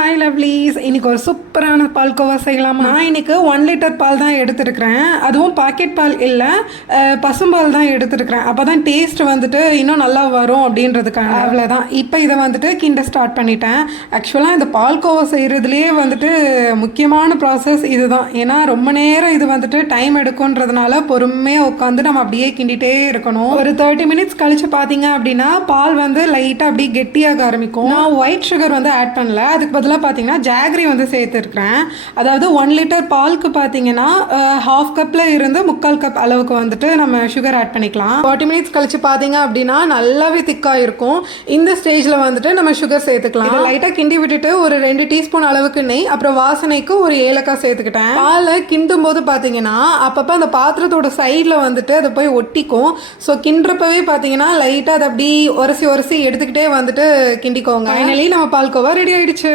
Hi lovelies, இன்னைக்கு ஒரு சூப்பரான பால்கோவா செய்யலாமா? நான் இன்னைக்கு 1 லிட்டர் பால் தான் எடுத்துருக்கிறேன். அதுவும் பாக்கெட் பால் இல்லை, பசும்பால் தான் எடுத்துருக்கிறேன். அப்போ தான் டேஸ்ட் வந்துட்டு இன்னும் நல்லா வரும் அப்படின்றதுக்காக. அவ்வளோதான். இப்போ இதை வந்துட்டு கிண்ட ஸ்டார்ட் பண்ணிட்டேன். ஆக்சுவலாக இந்த பால்கோவா செய்கிறதுலேயே வந்துட்டு முக்கியமான ப்ராசஸ் இதுதான். ஏன்னா ரொம்ப நேரம் இது வந்துட்டு டைம் எடுக்கும்ன்றதுனால பொறுமையாக உட்காந்து நம்ம அப்படியே கிண்டிகிட்டே இருக்கணும். ஒரு 30 மினிட்ஸ் கழிச்சு பார்த்தீங்க அப்படின்னா பால் வந்து லைட்டாக அப்படியே கெட்டியாக ஆரம்பிக்கும். நான் ஒயிட் சுகர் வந்து ஆட் பண்ணல, அதுக்கு பதிலாக பார்த்தீங்கன்னா ஜாகரி வந்து சேர்த்துருக்குறேன். அதாவது 1 லிட்டர் பாலுக்கு பார்த்தீங்கன்னா 1/2 கப்பில் இருந்து 3/4 கப் அளவுக்கு வந்துட்டு நம்ம சுகர் ஆட் பண்ணிக்கலாம். 40 மினிட்ஸ் கழிச்சு பார்த்தீங்க அப்படின்னா நல்லாவே திக்காக இருக்கும். இந்த ஸ்டேஜில் வந்துட்டு நம்ம சுகர் சேர்த்துக்கலாம். இதை லைட்டாக கிண்டி விட்டுட்டு ஒரு 2 டீஸ்பூன் அளவுக்கு நெய், அப்புறம் வாசனைக்கு ஒரு ஏலக்காய் சேர்த்துக்கிட்டேன். பாலை கிண்டும் போது பார்த்தீங்கன்னா அப்பப்போ அந்த பாத்திரத்தோட சைடில் வந்துட்டு அதை போய் ஒட்டிக்கும். ஸோ கிண்டுறப்பவே பார்த்தீங்கன்னா லைட்டாக அதை அப்படி உரசி எடுத்துக்கிட்டே வந்துட்டு கிண்டிக்கோங்க. ஃபைனலி நம்ம பால்கோவா ரெடி ஆயிடுச்சு.